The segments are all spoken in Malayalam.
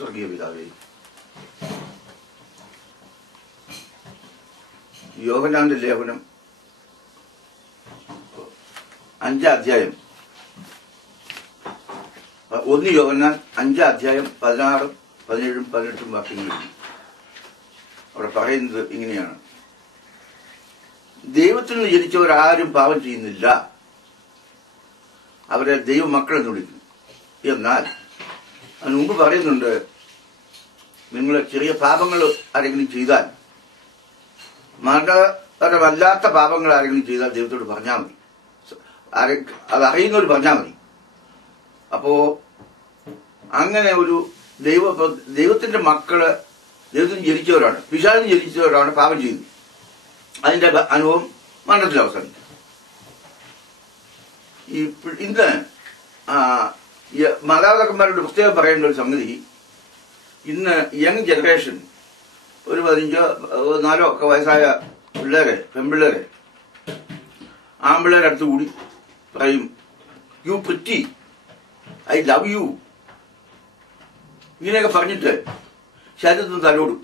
സ്വർഗീയ പിതാവേ, യോഹന്നാന്റെ ലേഖനം 5 അധ്യായം 1 യോഹന്നാൻ 5 അധ്യായം 16, 17, 18 വാക്യങ്ങളിൽ അവിടെ പറയുന്നത് ഇങ്ങനെയാണ്: ദൈവത്തിൽ നിന്ന് ജനിച്ചവരാരും പാപം ചെയ്യുന്നില്ല, അവരെ ദൈവമക്കളെന്ന് വിളിക്കുന്നു. എന്നാൽ അതിന് മുമ്പ് പറയുന്നുണ്ട്, നിങ്ങൾ ചെറിയ പാപങ്ങൾ ആരെങ്കിലും ചെയ്താൽ, മരണപരമല്ലാത്ത പാപങ്ങൾ ആരെങ്കിലും ചെയ്താൽ ദൈവത്തോട് പറഞ്ഞാൽ മതി, അത് അറിയുന്നവർ പറഞ്ഞാൽ മതി. അപ്പോ അങ്ങനെ ഒരു ദൈവത്തിന്റെ മക്കള് ദൈവത്തിന് ജനിച്ചവരാണ്, പിശാചിന് ജനിച്ചവരാണ് പാപം ചെയ്യുന്നത്. അതിന്റെ അനുഭവം മരണത്തിൽ അവസാനിക്കും. ഇന്ന് മാതാപിതാക്കന്മാരോട് പ്രത്യേകം പറയേണ്ട ഒരു സംഗതി, ഇന്ന് യങ് ജനറേഷൻ, ഒരു 15, 14 ഒക്കെ വയസ്സായ പിള്ളേരെ, പെൺപിള്ളേരെ, ആൺപിള്ളേരെ അടുത്ത് കൂടി പറയും, you pretty, I love you, ഇങ്ങനെയൊക്കെ പറഞ്ഞിട്ട് ശരീരത്തിന് തലോടും.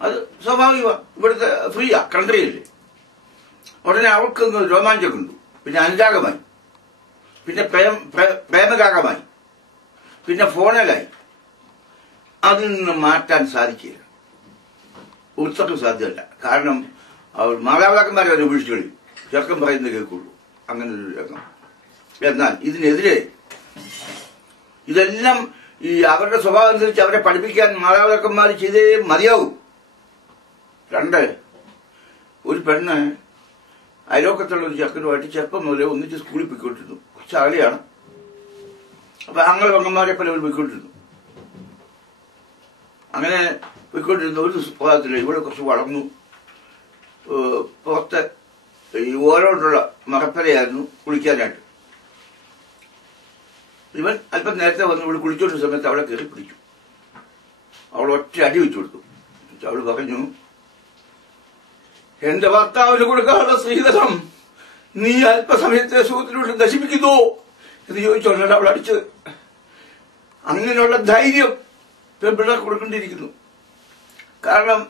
അത് സ്വാഭാവികമാണ്, ഇവിടുത്തെ ഫ്രീയാ, കൺട്രിയല്ലേ. ഉടനെ അവൾക്കൊന്ന് രോമാഞ്ചം കണ്ടു, പിന്നെ അനുരാഗമായി, പിന്നെ പ്രേമരാഗമായി, പിന്നെ ഫോണിലായി. അതിൽ നിന്ന് മാറ്റാൻ സാധിക്കില്ല, ഉത്സവം സാധ്യമല്ല. കാരണം അവർ മാതാപിതാക്കന്മാരെ അവരെ ഉപേക്ഷിച്ചു കഴിയും, ചെറുക്കം പറയുന്നത് കേൾക്കുള്ളൂ, അങ്ങനെ ഒരു രംഗം. എന്നാൽ ഇതിനെതിരെ ഇതെല്ലാം ഈ അവരുടെ സ്വഭാവം അനുസരിച്ച് അവരെ പഠിപ്പിക്കാൻ മാതാപിതാക്കന്മാർ ചെയ്തേ മതിയാവും. 2, ഒരു പെണ്ണ് അയലോക്കത്തുള്ള ഒരു ചെറുക്കനുമായിട്ട് ചെറുപ്പം മുതലേ ഒന്നിച്ച് സ്കൂളിൽ പോയിക്കൊണ്ടിരുന്നു. കുറച്ച് അകലെയാണ്. അപ്പൊ ആങ്ങളെ പെങ്ങന്മാരെ പോലെ അവർ പോയിക്കൊണ്ടിരുന്നു. അങ്ങനെ പോയിക്കൊണ്ടിരുന്ന ഒരു സ്വഭാവത്തില് ഇവിടെ കുറച്ച് വളർന്നു. പുറത്ത് ഈ ഓരോട്ടുള്ള മറപ്പരയായിരുന്നു കുളിക്കാനായിട്ട്. ഇവൻ അല്പം നേരത്തെ വന്ന് ഇവിടെ കുളിച്ചോണ്ടിരുന്ന സമയത്ത് അവളെ കയറി പിടിച്ചു. അവൾ ഒറ്റ അടി വെച്ചു കൊടുത്തു. അവള് പറഞ്ഞു, എന്റെ ഭർത്താവിന് കൊടുക്കാനുള്ള സ്ത്രീധനം നീ അല്പസമയത്തെ സുഖത്തിലൂടെ നശിപ്പിക്കുന്നു എന്ന് ചോദിച്ചോണ്ടാണ് അവൾ അടിച്ചത്. അങ്ങനെയുള്ള ധൈര്യം പെൺപിള്ളേർക്ക് കൊടുക്കേണ്ടിയിരിക്കുന്നു. കാരണം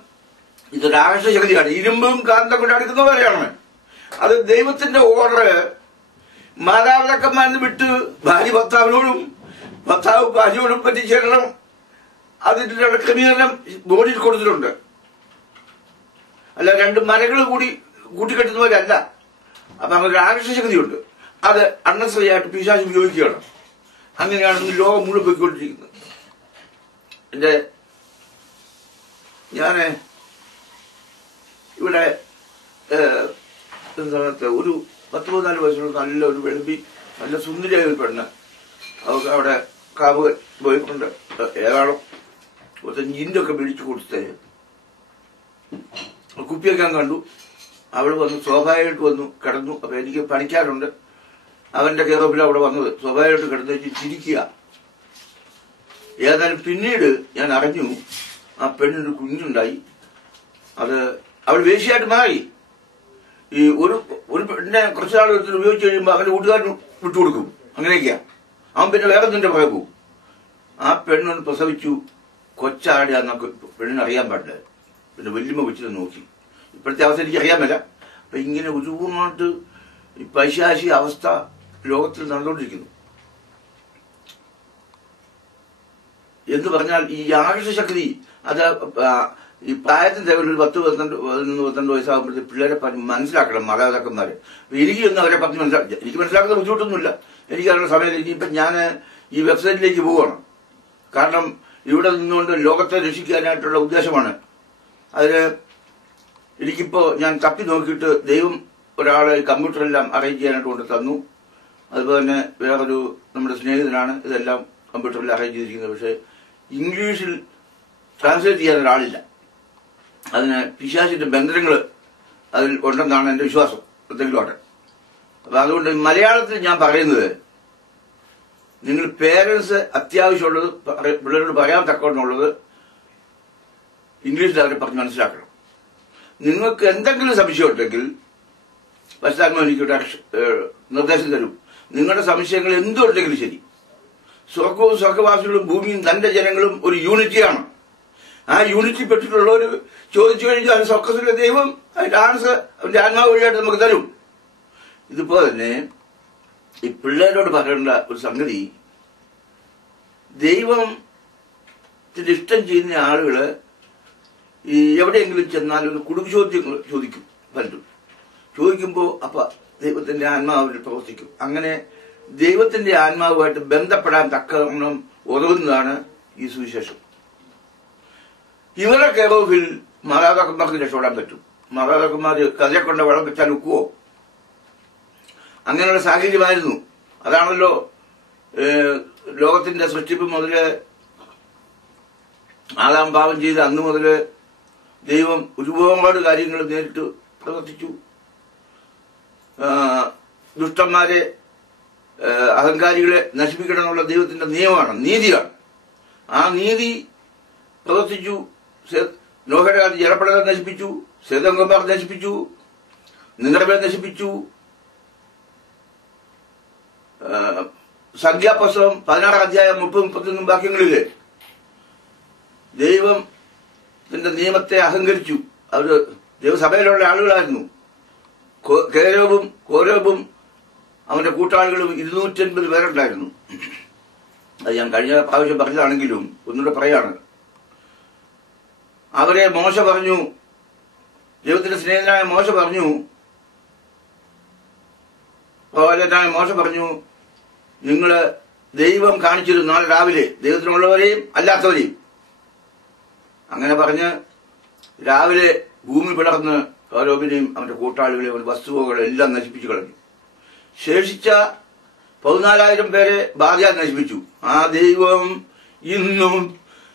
ഇതൊരു ആകാശശക്തിയാണ്, ഇരുമ്പും കാന്തം കൊണ്ട് അടിക്കുന്നവരെയാണ്. അത് ദൈവത്തിന്റെ ഓർഡർ. മാതാപിതാക്കന്മാരിന്ന് വിട്ട് ഭാര്യ ഭർത്താവിനോടും ഭർത്താവ് ഭാര്യയോടും പറ്റിച്ചേരണം. അതിന്റെ ക്രമീകരണം ബോഡിയിൽ കൊടുത്തിട്ടുണ്ട്. അല്ല 2 മരങ്ങൾ കൂടി കൂട്ടിക്കെട്ടുന്നവരല്ല. അപ്പൊ അങ്ങനെ ഒരു ആകർഷശക്തിയുണ്ട്. അത് അണ്ണശ്രീയായിട്ട് പിശാച് ഉപയോഗിക്കുകയാണ്. അങ്ങനെയാണ് ലോകം മുഴുവൻ പോയിക്കൊണ്ടിരിക്കുന്നത്. ഞാന് ഇവിടെ ഒരു 10-14 വയസ്സുള്ള നല്ലൊരു വെളുപ്പി, നല്ല സുന്ദരിയായ ഒരു പെണ്ണ്, അവർക്ക് അവിടെ കാവുകൾ പോയിക്കൊണ്ട് ഏതാണോ 25 ഒക്കെ മേടിച്ചു കൊടുത്തേ കുപ്പിയൊക്കെ കണ്ടു. അവൾ വന്നു, സ്വാഭാവികമായിട്ട് വന്നു കിടന്നു. അപ്പൊ എനിക്ക് പണിക്കാറുണ്ട്, അവന്റെ കെയറോപ്പിൽ അവിടെ വന്നത്. സ്വാഭാവികമായിട്ട് കിടന്നു വെച്ച് ചിരിക്കുക. ഏതായാലും പിന്നീട് ഞാൻ അറിഞ്ഞു ആ പെണ്ണിനൊരു കുഞ്ഞുണ്ടായി. അത് അവൾ വേശ്യയായിട്ട് മാറി. ഈ ഒരു പെണ്ണിനെ കുറച്ചു നാൾ എടുത്തിട്ട് ഉപയോഗിച്ച് കഴിയുമ്പോൾ അവന്റെ കൂട്ടുകാരന് വിട്ടുകൊടുക്കും. അങ്ങനെയൊക്കെയാ. അവൻ പിന്നെ വേറെ നിന്റെ പുറകെ പോകും. ആ പെണ്ണൊന്ന് പ്രസവിച്ചു, കൊച്ചാടിയാന്നൊക്കെ പെണ്ണിന് അറിയാൻ പാടില്ല. പിന്നെ വല്യമ്മ വെച്ചിട്ട് നോക്കി. ഇപ്പോഴത്തെ അവസ്ഥ എനിക്ക് അറിയാൻ പറ്റില്ല. അപ്പൊ ഇങ്ങനെ ഒരുപാട് ഈ പൈശാചിക അവസ്ഥ ലോകത്തിൽ നടന്നുകൊണ്ടിരിക്കുന്നു. എന്ന് പറഞ്ഞാൽ ഈ ആകർഷശക്തി അത് ഈ പ്രായത്തിന്റെ ഒരു 10-12 വയസ്സാകുമ്പോഴത്തെ പിള്ളേരെ മനസ്സിലാക്കണം മാതാപിതാക്കന്മാര്. എനിക്ക് അവരെ പറഞ്ഞ് എനിക്ക് മനസ്സിലാക്കുന്ന ബുദ്ധിമുട്ടൊന്നുമില്ല. എനിക്ക് അതിനുള്ള സമയം. ഇനിയിപ്പം ഞാൻ ഈ വെബ്സൈറ്റിലേക്ക് പോവുകയാണ്. കാരണം ഇവിടെ നിന്നുകൊണ്ട് ലോകത്തെ രക്ഷിക്കാനായിട്ടുള്ള ഉദ്ദേശമാണ്. അതിന് എനിക്കിപ്പോ ഞാൻ തപ്പി നോക്കിയിട്ട് ദൈവം ഒരാളെ കമ്പ്യൂട്ടറെല്ലാം അറേഞ്ച് ചെയ്യാനായിട്ട് കൊണ്ട് തന്നു. അതുപോലെ തന്നെ വേറൊരു നമ്മുടെ സ്നേഹിതനാണ് ഇതെല്ലാം കമ്പ്യൂട്ടറിൽ അറേഞ്ച് ചെയ്തിരിക്കുന്നത്. പക്ഷെ ഇംഗ്ലീഷിൽ ട്രാൻസ്ലേറ്റ് ചെയ്യാൻ ഒരാളില്ല. അതിന് പിശാചിന്റെ ബന്ധനങ്ങൾ അതിൽ ഉണ്ടെന്നാണ് എന്റെ വിശ്വാസം. എന്തെങ്കിലും ആട്ടെ. അപ്പൊ അതുകൊണ്ട് മലയാളത്തിൽ ഞാൻ പറയുന്നത്, നിങ്ങൾ പേരൻസ് അത്യാവശ്യമുള്ളത് പിള്ളേരോട് പറയാൻ തക്കവണ്ണമുള്ളത് ഇംഗ്ലീഷിൽ അവരെ പറഞ്ഞ് മനസ്സിലാക്കണം. നിങ്ങൾക്ക് എന്തെങ്കിലും സംശയം ഉണ്ടെങ്കിൽ പശ്ചാത്തലം എനിക്കൊരു നിർദ്ദേശം തരും. നിങ്ങളുടെ സംശയങ്ങൾ എന്തുണ്ടെങ്കിലും ശരി, സ്വർഗവും സ്വർഗവാസികളും ഭൂമിയും തന്റെ ജനങ്ങളും ഒരു യൂണിറ്റിയാണ്. ആ യൂണിറ്റി പെട്ടിട്ടുള്ളവർ ചോദിച്ചു കഴിഞ്ഞാൽ സ്വർഗത്തിലെ ദൈവം അതിന്റെ ആൻസർ അവന്റെ ആത്മാവ് വഴിയായിട്ട് നമുക്ക് തരും. ഇതുപോലെ തന്നെ ഈ പിള്ളേരോട് പറയേണ്ട ഒരു സംഗതി, ദൈവത്തിന്റെ ഇഷ്ടം ചെയ്യുന്ന ആളുകള് ഈ എവിടെയെങ്കിലും ചെന്നാൽ ഒരു കുടുംബ ചോദ്യങ്ങൾ ചോദിക്കും. പലരും ചോദിക്കുമ്പോൾ അപ്പൊ ദൈവത്തിന്റെ ആത്മാവിൽ പ്രവർത്തിക്കും. അങ്ങനെ ദൈവത്തിന്റെ ആത്മാവുമായിട്ട് ബന്ധപ്പെടാൻ തക്കവണ്ണം ഉതകുന്നതാണ് ഈ സുവിശേഷം. ഇവരെ കെയറോഫിൽ മാതാപിതാക്കന്മാർക്ക് രക്ഷപ്പെടാൻ പറ്റും. മാതാപിതാക്കന്മാര് കഥയെ കൊണ്ട് വെള്ളം വെച്ചാൽ ഒക്കുവോ? അങ്ങനെയുള്ള സാഹചര്യമായിരുന്നു. അതാണല്ലോ ലോകത്തിന്റെ സൃഷ്ടിപ്പ് മുതല് ആദാം പാപം ചെയ്ത് അന്ന് മുതല് ദൈവം ഒരുപാട് കാര്യങ്ങൾ നേരിട്ട് പ്രവർത്തിച്ചു. ദുഷ്ടന്മാരെ അഹങ്കാരികളെ നശിപ്പിക്കണം എന്നുള്ള ദൈവത്തിന്റെ നിയമമാണ്, നീതിയാണ്. ആ നീതി പ്രവർത്തിച്ചു. നോഹയുടെ കാലത്ത് ജലപ്രളയം നശിപ്പിച്ചു, സേതംഗന്മാർ നശിപ്പിച്ചു, നിനവെ നശിപ്പിച്ചു. സംഖ്യാപുസ്തകം 16 അധ്യായം 30-31 വാക്യങ്ങളില് ദൈവത്തിന്റെ നിയമത്തെ അഹങ്കരിച്ചു. അവര് ദൈവസഭയിലുള്ള ആളുകളായിരുന്നു. കോരേബും അവന്റെ കൂട്ടാളികളും 250 പേരുണ്ടായിരുന്നു. അത് ഞാൻ കഴിഞ്ഞ പ്രാവശ്യം പറഞ്ഞതാണെങ്കിലും ഒന്നുകൂടെ പറയാണ്. അവരെ മോശ പറഞ്ഞു, ദൈവത്തിന്റെ സ്നേഹിതനായ മോശ പറഞ്ഞു, പ്രവാചകനായ മോശ പറഞ്ഞു, നിങ്ങള് ദൈവം കാണിച്ചിരുന്നു നാളെ രാവിലെ ദൈവത്തിനുള്ളവരെയും അല്ലാത്തവരെയും. അങ്ങനെ പറഞ്ഞ് രാവിലെ ഭൂമി പിളർന്ന് കോരേബിനെയും അവന്റെ കൂട്ടാളികളെയും അവന്റെ വസ്തുവകളെല്ലാം നശിപ്പിച്ചു കളഞ്ഞു. ശേഷിച്ച 14,000 പേരെ ബാധ്യ നശിപ്പിച്ചു. ആ ദൈവം ഇന്നും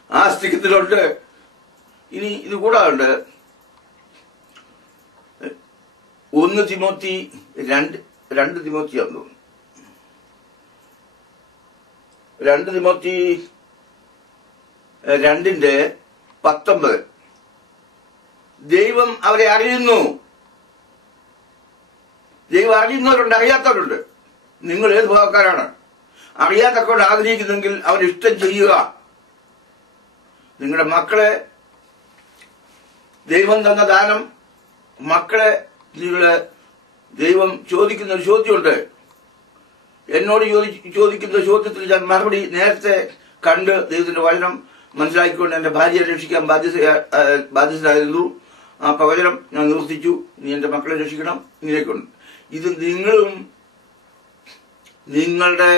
ആ സ്ഥിതിയിലുണ്ട്. ഇനി ഇത് കൂടാണ്ട് 1 തിമോത്തി 2 തിമോത്തിയാന്ന് തോന്നുന്നു. 2 തിമോത്തി 2:19 ദൈവം അവരെ അറിയുന്നു. ദൈവം അറിയുന്നവരുണ്ട്, അറിയാത്തവരുണ്ട്. നിങ്ങൾ ഏത് ഭാഗക്കാരാണ്? അറിയാത്തക്കൊണ്ട് ആഗ്രഹിക്കുന്നെങ്കിൽ അവന് ഇഷ്ടം ചെയ്യുക. നിങ്ങളുടെ മക്കളെ ദൈവം തന്ന ദാനം, മക്കളെ നിങ്ങള് ദൈവം ചോദിക്കുന്ന ഒരു ചോദ്യമുണ്ട്. എന്നോട് ചോദിക്കുന്ന ചോദ്യത്തിൽ ഞാൻ മറുപടി നേരത്തെ കണ്ട് ദൈവത്തിന്റെ വചനം മനസ്സിലാക്കിക്കൊണ്ട് എന്റെ ഭാര്യയെ രക്ഷിക്കാൻ ബാധ്യസ്ഥരായിരുന്നു. ആ പ്രവചനം ഞാൻ നിവർത്തിച്ചു. നീ എന്റെ മക്കളെ രക്ഷിക്കണം. ഇങ്ങനെയൊക്കെയുണ്ട്. ഇത് നിങ്ങളും നിങ്ങളുടെ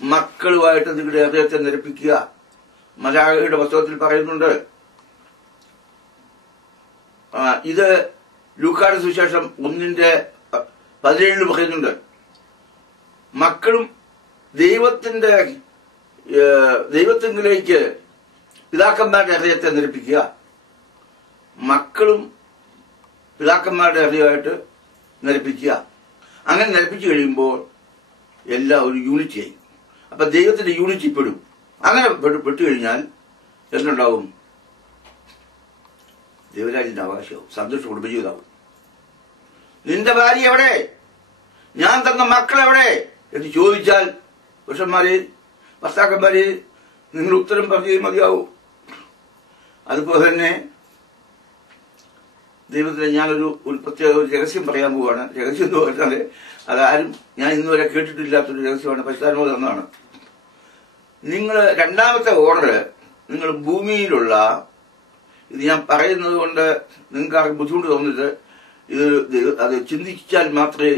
മക്കളുമായിട്ട് നിങ്ങളുടെ ഹൃദയത്തെ നിരപ്പിക്കുക. മലാഖയുടെ പുസ്തകത്തിൽ പറയുന്നുണ്ട്. ഇത് ലൂക്കായുടെ സുവിശേഷം 1:17 പറയുന്നുണ്ട്. മക്കളും ദൈവത്തിലേക്ക് പിതാക്കന്മാരുടെ ഹൃദയത്തെ നിരപ്പിക്കുക. മക്കളും പിതാക്കന്മാരുടെ ഹൃദയമായിട്ട് നിരപ്പിക്കുക. അങ്ങനെ നിരപ്പിച്ചു കഴിയുമ്പോൾ എല്ലാം ഒരു യൂണിറ്റിയായി. അപ്പൊ ദൈവത്തിന്റെ യൂണിറ്റി പെടും. അങ്ങനെ പെട്ടുകഴിഞ്ഞാൽ എന്തുണ്ടാവും? ദൈവരാജ്യത്തിന്റെ അവകാശവും സന്തോഷ കുടുംബജീവിതാവും. നിന്റെ ഭാര്യ എവിടെ? ഞാൻ തന്ന മക്കളെവിടെ എന്ന് ചോദിച്ചാൽ പുരുഷന്മാരെ, ഭർത്താക്കന്മാരെ, നിങ്ങൾ ഉത്തരം പറഞ്ഞേ മതിയാവൂ. അതുപോലെ തന്നെ ദൈവത്തിന് ഞാനൊരു പ്രത്യേക ഒരു രഹസ്യം പറയാൻ പോവുകയാണ്. രഹസ്യം എന്ന് പറഞ്ഞാൽ അതാരും ഞാൻ ഇന്നുവരെ കേട്ടിട്ടില്ലാത്തൊരു രഹസ്യമാണ്. പരിശുദ്ധാത്മാവ് തന്നതാണ്. നിങ്ങൾ രണ്ടാമത്തെ ഓർഡർ, നിങ്ങൾ ഭൂമിയിലുള്ള, ഇത് ഞാൻ പറയുന്നത് കൊണ്ട് നിങ്ങൾക്ക് ആർക്കും ബുദ്ധിമുട്ട് തോന്നരുത്. അത് ചിന്തിച്ചാൽ മാത്രമേ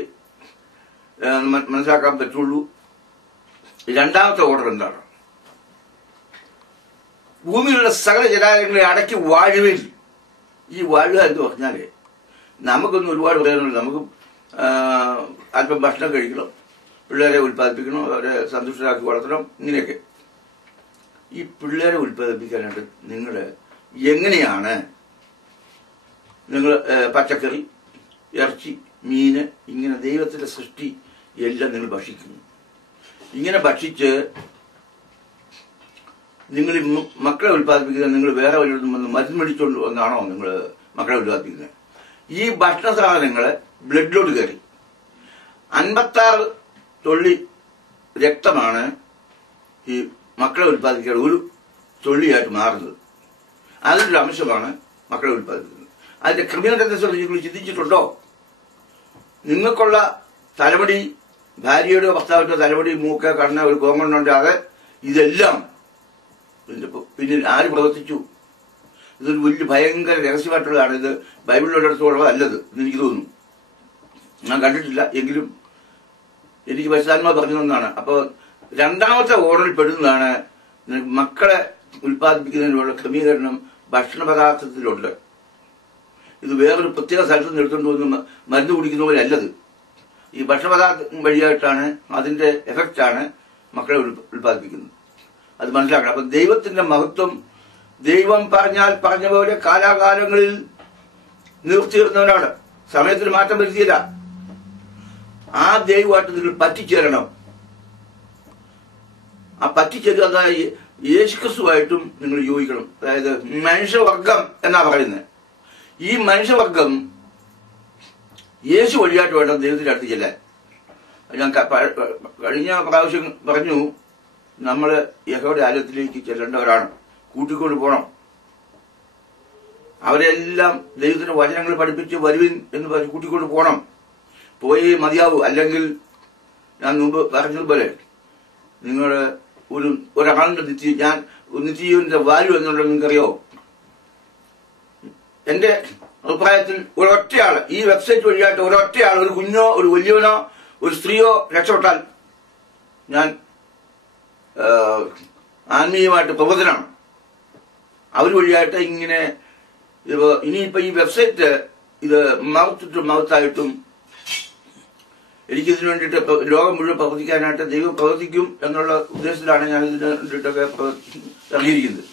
മനസ്സിലാക്കാൻ പറ്റുള്ളൂ. രണ്ടാമത്തെ ഓർഡർ എന്താണ്? ഭൂമിയിലുള്ള സകല ജനാലയങ്ങളെ അടക്കി വാഴുവിൽ. ഈ വാഴുക എന്ന് പറഞ്ഞാല് നമുക്കൊന്നും ഒരുപാട് പറയാനുണ്ട്. നമുക്ക് അല്പം ഭക്ഷണം കഴിക്കണം, പിള്ളേരെ ഉൽപ്പാദിപ്പിക്കണം, അവരെ സന്തുഷ്ടരാക്കി വളർത്തണം, ഇങ്ങനെയൊക്കെ. ഈ പിള്ളേരെ ഉൽപ്പാദിപ്പിക്കാനായിട്ട് നിങ്ങൾ എങ്ങനെയാണ് നിങ്ങൾ പച്ചക്കറി, ഇറച്ചി, മീന്, ഇങ്ങനെ ദൈവത്തിന്റെ സൃഷ്ടി എല്ലാം നിങ്ങൾ ഭക്ഷിക്കുന്നു. ഇങ്ങനെ ഭക്ഷിച്ച് നിങ്ങൾ മക്കളെ ഉൽപ്പാദിപ്പിക്കുന്നത് നിങ്ങൾ വേറെ വല്ലതും വന്ന് മരുന്ന് മേടിച്ചുകൊണ്ട് വന്നാണോ നിങ്ങൾ മക്കളെ ഉൽപ്പാദിപ്പിക്കുന്നത്? ഈ ഭക്ഷണ സാധനങ്ങള് ബ്ലഡിലോട്ട് കയറി 56 തുള്ളി രക്തമാണ് ഈ മക്കളെ ഉൽപ്പാദിപ്പിക്കാൻ ഒരു തൊഴിലായിട്ട് മാറുന്നത്. അതിലൊരു അംശമാണ് മക്കളെ ഉൽപ്പാദിപ്പിക്കുന്നത്. അതിന്റെ ക്രിമിനൽ നിങ്ങൾ ചിന്തിച്ചിട്ടുണ്ടോ? നിങ്ങൾക്കുള്ള തലമുടി, ഭാര്യയുടെ ഭർത്താവിന്റെ തലമുടി, മൂക്ക്, കണ്ണ്, ഒരു കോമണ്ണുണ്ടാകെ ഇതെല്ലാം ഇതിന്റെ പിന്നിൽ ആര് പ്രവർത്തിച്ചു? ഇതൊരു വലിയ ഭയങ്കര രഹസ്യമായിട്ടുള്ളതാണ്. ഇത് ബൈബിളിനോടടുത്തുള്ളതല്ലത് എന്ന് എനിക്ക് തോന്നുന്നു. ഞാൻ കണ്ടിട്ടില്ല, എങ്കിലും എനിക്ക് പരിശുദ്ധാത്മാവ് പറഞ്ഞു തന്നതാണ്. അപ്പോൾ രണ്ടാമത്തെ ഓർഡറിൽ പെടുന്നതാണ് മക്കളെ ഉൽപ്പാദിപ്പിക്കുന്നതിനുള്ള ക്രമീകരണം ഭക്ഷണ പദാർത്ഥത്തിലുണ്ട്. ഇത് വേറൊരു പ്രത്യേക സ്ഥലത്ത് നിന്ന് എടുത്തുകൊണ്ട് വന്ന് മരുന്ന് കുടിക്കുന്ന പോലെ അല്ലത്. ഈ ഭക്ഷണപദാർത്ഥം വഴിയായിട്ടാണ്, അതിന്റെ എഫക്റ്റാണ് മക്കളെ ഉൽപ്പാദിപ്പിക്കുന്നത്. അത് മനസ്സിലാക്കണം. അപ്പൊ ദൈവത്തിന്റെ മഹത്വം, ദൈവം പറഞ്ഞ പോലെ കാലാകാലങ്ങളിൽ നിർത്തിയിരുന്നവനാണ്. സമയത്തിന് മാറ്റം വരുത്തിയില്ല. ആ ദൈവമായിട്ട് നിങ്ങൾ പറ്റിച്ചേരണം. ആ പറ്റിച്ചേരുക, അതായത് യേശുക്രിസ്തുവായിട്ടും നിങ്ങൾ യോജിക്കണം. അതായത് മനുഷ്യവർഗം എന്നാ പറയുന്നത്. ഈ മനുഷ്യവർഗം യേശു വഴിയായിട്ട് വേണം ദൈവത്തിന്റെ അടുത്ത് ചെല്ലാൻ. ഞാൻ കഴിഞ്ഞ പ്രാവശ്യം പറഞ്ഞു, നമ്മൾ യഹോവയുടെ ആലയത്തിലേക്ക് ചെല്ലേണ്ടവരാണ്, കൂട്ടിക്കൊണ്ട് പോകണം. അവരെല്ലാം ദൈവത്തിന്റെ വചനങ്ങൾ പഠിപ്പിച്ച് വരുവിൻ എന്ന് പറഞ്ഞ് കൂട്ടിക്കൊണ്ട് പോകണം. പോയേ മതിയാവൂ. അല്ലെങ്കിൽ ഞാൻ മുമ്പ് പറഞ്ഞതുപോലെ നിങ്ങൾ ഒരാളുടെ നിത്യജീവന്റെ വാല്യൂ എന്നുള്ളത് നിങ്ങൾക്കറിയോ? എന്റെ അഭിപ്രായത്തിൽ ഒരൊറ്റയാള് ഈ വെബ്സൈറ്റ് വഴിയായിട്ട് ഒരൊറ്റയാൾ, ഒരു കുഞ്ഞോ ഒരു വലിയവനോ ഒരു സ്ത്രീയോ രക്ഷപ്പെട്ടാൽ ഞാൻ ആത്മീയമായിട്ട് പ്രബോധനാണ്. അവർ വഴിയായിട്ട് ഇങ്ങനെ ഇനിയിപ്പോ ഈ വെബ്സൈറ്റ് ഇത് മൗത്ത് ടു മൗത്തായിട്ടും എനിക്കിതിനു വേണ്ടിയിട്ട് ലോകം മുഴുവൻ പ്രവർത്തിക്കാനായിട്ട് ദൈവം പ്രവർത്തിക്കും എന്നുള്ള ഉദ്ദേശത്തിലാണ് ഞാൻ ഇതിന് വേണ്ടിയിട്ടൊക്കെ ഇറങ്ങിയിരിക്കുന്നത്.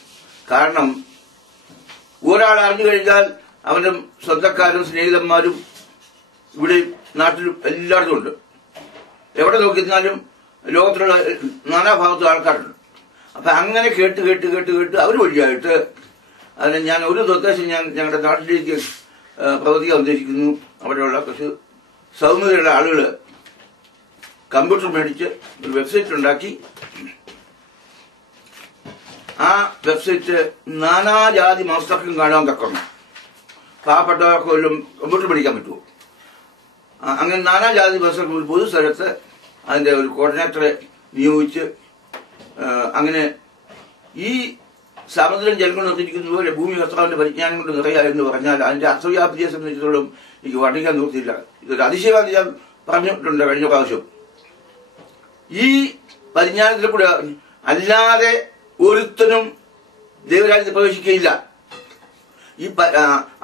കാരണം ഒരാൾ അറിഞ്ഞു കഴിഞ്ഞാൽ അവന്റെ സ്വന്തക്കാരും സ്നേഹിതന്മാരും ഇവിടെ നാട്ടിലും എല്ലായിടത്തും ഉണ്ട്. എവിടെ നോക്കിയിരുന്നാലും ലോകത്തിലുള്ള നാനാഭാഗത്തും ആൾക്കാരുണ്ട്. അപ്പൊ അങ്ങനെ കേട്ട് കേട്ട് കേട്ട് കേട്ട് അവർ വഴിയായിട്ട് അതിന് ഞാൻ ഒരു നിർദ്ദേശം ഞാൻ ഞങ്ങളുടെ നാട്ടിലേക്ക് പ്രവർത്തിക്കാൻ ഉദ്ദേശിക്കുന്നു. അവിടെയുള്ള കുറച്ച് സൗമ്യതയുള്ള ആളുകൾ കമ്പ്യൂട്ടർ മേടിച്ച് ഒരു വെബ്സൈറ്റ് ഉണ്ടാക്കി ആ വെബ്സൈറ്റ് നാനാജാതി മതസ്ഥർക്കും കാണാൻ തക്കണം. പാവപ്പെട്ടവർക്ക് വല്ലതും കമ്പ്യൂട്ടർ പഠിക്കാൻ പറ്റുമോ? അങ്ങനെ നാനാജാതി മതസ്ഥർക്ക് ഒരു പൊതു സ്ഥലത്ത് അതിന്റെ ഒരു കോർഡിനേറ്ററെ നിയോഗിച്ച് അങ്ങനെ ഈ സമുദ്രം ജലങ്ങൾ നിർത്തിയിരിക്കുന്നത് പോലെ ഭൂമി കർത്താവിന്റെ പരിജ്ഞാനം കൊണ്ട് നിറയുക എന്ന് പറഞ്ഞാൽ അതിന്റെ അർത്ഥവ്യാപ്തിയെ സംബന്ധിച്ചിടത്തോളം എനിക്ക് വർണ്ണിക്കാൻ നിർത്തിയില്ല. ഇതൊരു അതിശയവാദി ഞാൻ പറഞ്ഞിട്ടുണ്ട് കഴിഞ്ഞ പ്രാവശ്യം. ഈ പരിജ്ഞാനത്തിൽ കൂടെ അല്ലാതെ ഒരുത്തനും ദൈവരാജ്യത്തിൽ പ്രവേശിക്കുകയില്ല. ഈ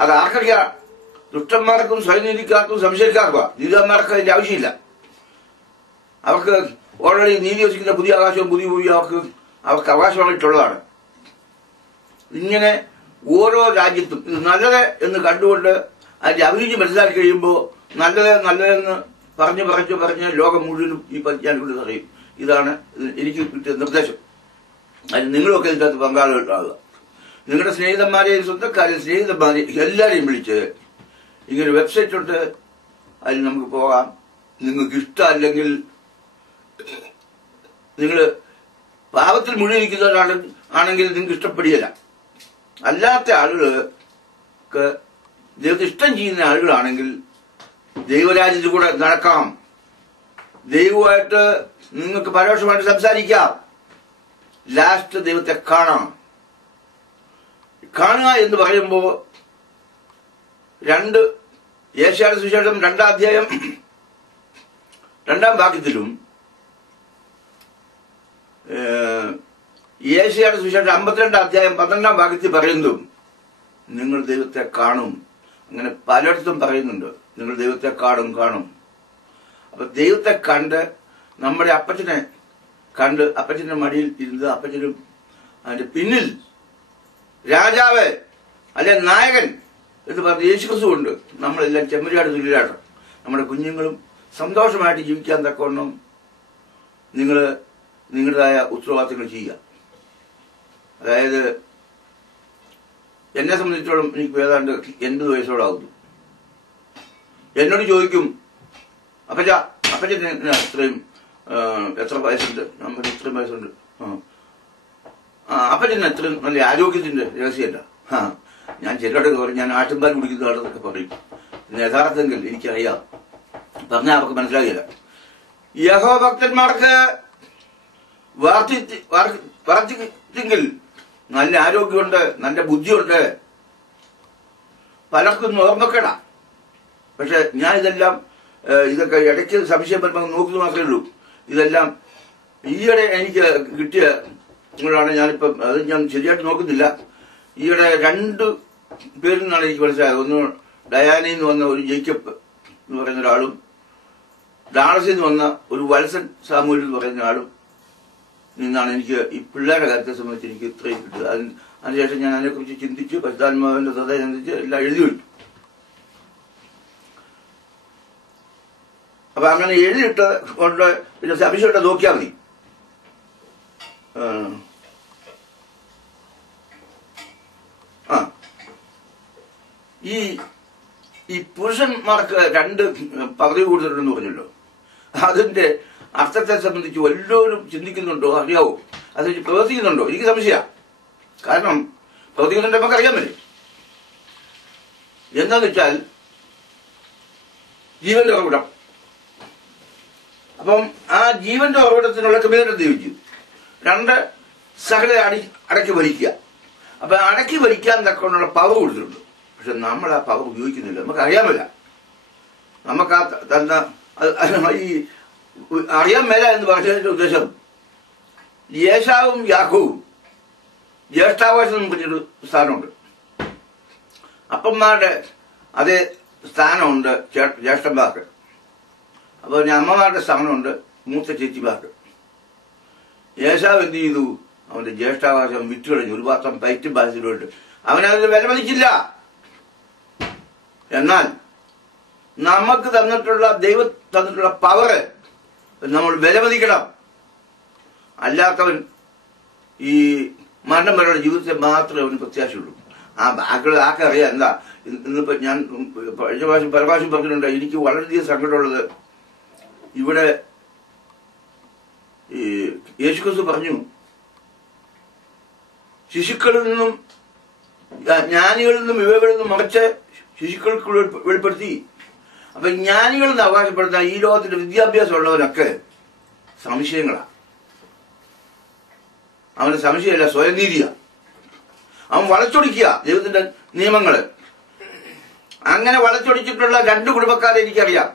അത് ആർക്കൊക്കെ? ദുഷ്ടന്മാർക്കും സ്വയനീതിക്കാർക്കും സംശയക്കാർക്കും. നീതിമാർക്ക് അതിന്റെ ആവശ്യമില്ല. അവർക്ക് ഓൾറെഡി നീതി വസിക്കുന്ന പുതിയ ആകാശവും പുതിയ ഭൂമിയും അവർക്ക് അവകാശമായിട്ടുള്ളതാണ്. ഇങ്ങനെ ഓരോ രാജ്യത്തും ഇത് നല്ലത് എന്ന് കണ്ടുകൊണ്ട് അതിന്റെ അഭിരുചി മനസ്സിലാക്കി കഴിയുമ്പോൾ നല്ലതെന്ന് പറഞ്ഞ് ലോകം മുഴുവനും ഈ പരിജ്ഞാനം കൊണ്ട് അറിയും. ഇതാണ് എനിക്ക് കിട്ടിയ നിർദ്ദേശം. അതിന് നിങ്ങളൊക്കെ ഇതിനകത്ത് പങ്കാളികളാകുക. നിങ്ങളുടെ സ്നേഹിതന്മാരെയും സ്വന്തക്കാരെയും സ്നേഹിതന്മാരെയും എല്ലാവരെയും വിളിച്ച് ഇങ്ങനെ വെബ്സൈറ്റ് ഉണ്ട്, അതിൽ നമുക്ക് പോകാം. നിങ്ങൾക്ക് ഇഷ്ടമല്ലെങ്കിൽ നിങ്ങൾ പാപത്തിൽ മുഴുകിയിരിക്കുന്നവരാണെങ്കിൽ നിങ്ങൾക്ക് ഇഷ്ടപ്പെടുകയില്ല. അല്ലാത്ത ആളുകൾക്ക് ദൈവത്തെ ഇഷ്ടം ചെയ്യുന്ന ആളുകളാണെങ്കിൽ ദൈവരാജ്യത്തിൽ കൂടെ നടക്കാം. ദൈവമായിട്ട് നിങ്ങൾക്ക് പരോക്ഷമായിട്ട് സംസാരിക്കാം. ലാസ്റ്റ് ദൈവത്തെ കാണാം. കാണുക എന്ന് പറയുമ്പോൾ യേശയ്യായുടെ സുവിശേഷം 2-ാം അധ്യായം 2-ാം വാക്യത്തിലും യേശയ്യായുടെ സുവിശേഷം 52-ാം അധ്യായം 12-ാം വാക്യത്തിൽ പറയുന്നതും നിങ്ങൾ ദൈവത്തെ കാണും. അങ്ങനെ പലയിടത്തും പറയുന്നുണ്ട്, നിങ്ങൾ ദൈവത്തെ കാണും. അപ്പൊ ദൈവത്തെ കണ്ട് നമ്മുടെ അപ്പച്ചനെ കണ്ട് അപ്പച്ചന്റെ മടിയിൽ ഇരുന്ന് അപ്പച്ചനും അതിന്റെ പിന്നിൽ രാജാവ് അല്ലെ നായകൻ എന്ന് പറഞ്ഞ യേശുക്രിസ്തു കൊണ്ട് നമ്മളെല്ലാം ചെമ്മരിയാട് തുല്യരാണ്. നമ്മുടെ കുഞ്ഞുങ്ങളും സന്തോഷമായിട്ട് ജീവിക്കാൻ തക്കവണ്ണം നിങ്ങൾ നിങ്ങളുടേതായ ഉത്തരവാദിത്തങ്ങൾ ചെയ്യുക. അതായത് എന്നെ സംബന്ധിച്ചോളം എനിക്ക് ഏതാണ്ട് 80 വയസ്സോടാവുന്നു. എന്നോട് ചോദിക്കും, അപ്പച്ചൻ ഇത്രയും എത്ര വയസ്സുണ്ട്? ഞാൻ പറഞ്ഞു ഇത്രയും വയസ്സുണ്ട്. അപ്പച്ചന് എത്രയും നല്ല ആരോഗ്യത്തിന്റെ രഹസ്യമല്ല. ഞാൻ ചിലരോടൊക്കെ പറയും ഞാൻ ആട്ടുംപാൽ കുടിക്കുന്നതാണെന്നൊക്കെ പറയും. പിന്നെ യഥാർത്ഥമെങ്കിൽ എനിക്കറിയാം, പറഞ്ഞാൽ അവർക്ക് മനസ്സിലാകില്ല. യഹോഭക്തന്മാർക്ക് വർദ്ധിച്ചെങ്കിൽ നല്ല ആരോഗ്യമുണ്ട്, നല്ല ബുദ്ധിയുണ്ട്. പലർക്കും ഓർമ്മക്കേടാ. പക്ഷെ ഞാൻ ഇതൊക്കെ ഇടയ്ക്ക് സംശയം വരുമ്പോൾ നോക്കുന്നു മാത്രമേ ഉള്ളൂ. ഇതെല്ലാം ഈയിടെ എനിക്ക് കിട്ടിയ ാണ്. ഞാനിപ്പം അത് ഞാൻ ശരിയായിട്ട് നോക്കുന്നില്ല. ഈയിടെ 2 പേരിൽ നിന്നാണ് എനിക്ക് മനസ്സിലായത്. ഒന്ന് ഡയാനയിൽ നിന്ന് വന്ന ഒരു ജേക്കബ് എന്ന് പറയുന്ന ഒരാളും, ഡാളസിൽ നിന്ന് വന്ന ഒരു വത്സൻ സാമൂൽ എന്ന് പറയുന്ന ആളും നിന്നാണ് എനിക്ക് ഈ പിള്ളേരുടെ കാര്യത്തെ സംബന്ധിച്ച് എനിക്ക് ഇത്രയും കിട്ടുക. അതിനുശേഷം ഞാൻ അതിനെക്കുറിച്ച് ചിന്തിച്ചു, പരിശുദ്ധാത്മാവിന്റെ ശ്രദ്ധ ചിന്തിച്ച് എല്ലാം എഴുതി വെച്ചു. അപ്പൊ അങ്ങനെ എഴുതിയിട്ട് കൊണ്ട് പിന്നെ സംശയമായിട്ട് നോക്കിയാൽ മതി. ഈ പുരുഷന്മാർക്ക് 2 പദവി കൊടുത്തിട്ടുണ്ടെന്ന് പറഞ്ഞല്ലോ. അതിന്റെ അർത്ഥത്തെ സംബന്ധിച്ച് വല്ലവരും ചിന്തിക്കുന്നുണ്ടോ, അറിയാവോ? അത് പ്രവർത്തിക്കുന്നുണ്ടോ? എനിക്ക് സംശയമാണ്. കാരണം പ്രവർത്തിക്കുന്നുണ്ട് നമുക്ക് അറിയാൻ പറ്റും. എന്താന്ന് വെച്ചാൽ ജീവന്റെ ഉറവിടം. അപ്പം ആ ജീവന്റെ ഉറവിടത്തിനുള്ള ക്രമീകരണം ദൈവിച്ചു. 2 സകല അടക്കി ഭരിക്കുക. അപ്പൊ അടക്കി ഭരിക്കാൻ തക്കൊണ്ടുള്ള പവർ കൊടുത്തിട്ടുണ്ട്. പക്ഷെ നമ്മൾ ആ പവർ ഉപയോഗിക്കുന്നില്ല. നമുക്ക് അറിയാൻ മേല. നമുക്ക് ആ തന്ന ഈ അറിയാൻ മേല എന്ന് പറഞ്ഞതിന്റെ ഉദ്ദേശം യേശാവും യാക്കോവും ജ്യേഷ്ഠാവകാശം എന്ന് പറഞ്ഞൊരു സ്ഥാനമുണ്ട്. അപ്പന്മാരുടെ അതേ സ്ഥാനമുണ്ട് ജ്യേഷ്ഠന്മാർക്ക്. അപ്പൊ അമ്മമാരുടെ സ്ഥാനമുണ്ട് മൂത്ത ചേച്ചിമാർക്ക്. യേശാവ് എന്ത് ചെയ്തു? അവന്റെ ജ്യേഷ്ഠാവകാശം വിറ്റുകളഞ്ഞു. ഒരു പാത്രം പയറ്റും പായസത്തിലോട്ട് അവനതിന് വിലമതിച്ചില്ല. എന്നാൽ നമുക്ക് തന്നിട്ടുള്ള ദൈവം തന്നിട്ടുള്ള പവറ് നമ്മൾ വിലമതിക്കണം. അല്ലാത്തവൻ ഈ മരണം വരെയുള്ള ജീവിതത്തെ മാത്രമേ അവന് പ്രത്യാശയുള്ളൂ. ആ ബാക്കിയുള്ള ആർക്കറിയാം. എന്താ ഇന്നിപ്പോ ഞാൻ പല പ്രാവശ്യം പറഞ്ഞിട്ടുണ്ട്. എനിക്ക് വളരെയധികം സങ്കടമുള്ളത് ഇവിടെ ഈ യേശുക്രിസ്തു പറഞ്ഞു, ശിശുക്കളിൽ നിന്നും ജ്ഞാനികളിൽ നിന്നും ഇവകളിൽ നിന്നും മറിച്ച് ശിശുക്കൾക്ക് വെളിപ്പെടുത്തി. അപ്പൊ ജ്ഞാനികളിൽ നിന്ന് അവകാശപ്പെടുന്ന ഈ ലോകത്തിന്റെ വിദ്യാഭ്യാസം ഉള്ളവനൊക്കെ സംശയങ്ങളാണ്. അവന് സംശയമല്ല, സ്വയം നീതിയാ. അവൻ വളച്ചൊടിക്കുക ദൈവത്തിന്റെ നിയമങ്ങള്. അങ്ങനെ വളച്ചൊടിച്ചിട്ടുള്ള 2 കുടുംബക്കാരെ എനിക്കറിയാം.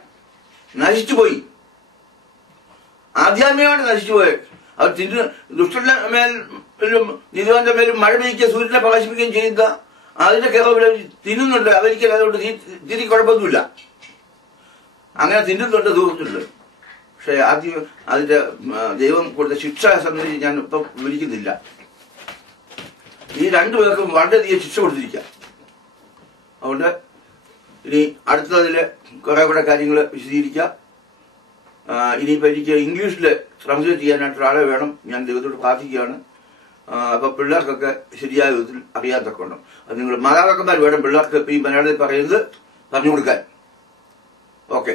നശിച്ചുപോയി, ആധ്യാത്മികമായിട്ട് നശിച്ചുപോയി. അവർ ദുഷ്ടന്റെ മേലും നീതിവാന്റെ മേലും മഴ പെയ്യുക, സൂര്യനെ പ്രകാശിപ്പിക്കുകയും ചെയ്യുക. അതിന്റെ കേരള തിന്നുന്നുണ്ട്. അവർക്ക് അതുകൊണ്ട് തിരി കുഴപ്പമൊന്നുമില്ല. അങ്ങനെ തിന്നുന്നുണ്ട്, ദൂരത്തുണ്ട്. പക്ഷെ ആദ്യം അതിന്റെ ദൈവം കൊടുത്ത ശിക്ഷ സംബന്ധിച്ച് ഞാൻ ഇപ്പം വിവരിക്കുന്നില്ല. ഈ 2 പേർക്കും വളരെയധികം ശിക്ഷ കൊടുത്തിരിക്കുക. അതുകൊണ്ട് ഇനി അടുത്തതില് കുറെ കൂടെ കാര്യങ്ങൾ വിശദീകരിക്കാം. ഇനിയിപ്പോ എനിക്ക് ഇംഗ്ലീഷിൽ ട്രാൻസ്ലേറ്റ് ചെയ്യാനായിട്ട് ഒരാളെ വേണം. ഞാൻ ദൈവത്തോട് പ്രാർത്ഥിക്കുകയാണ്. അപ്പൊ പിള്ളേർക്കൊക്കെ ശരിയായ വിധത്തിൽ അറിയാത്തക്കണം. അത് നിങ്ങൾ മാതാപിതാക്കന്മാർ വേണം പിള്ളേർക്ക് ഈ മലയാളത്തിൽ പറയുന്നത് പറഞ്ഞു കൊടുക്കാൻ. ഓക്കെ.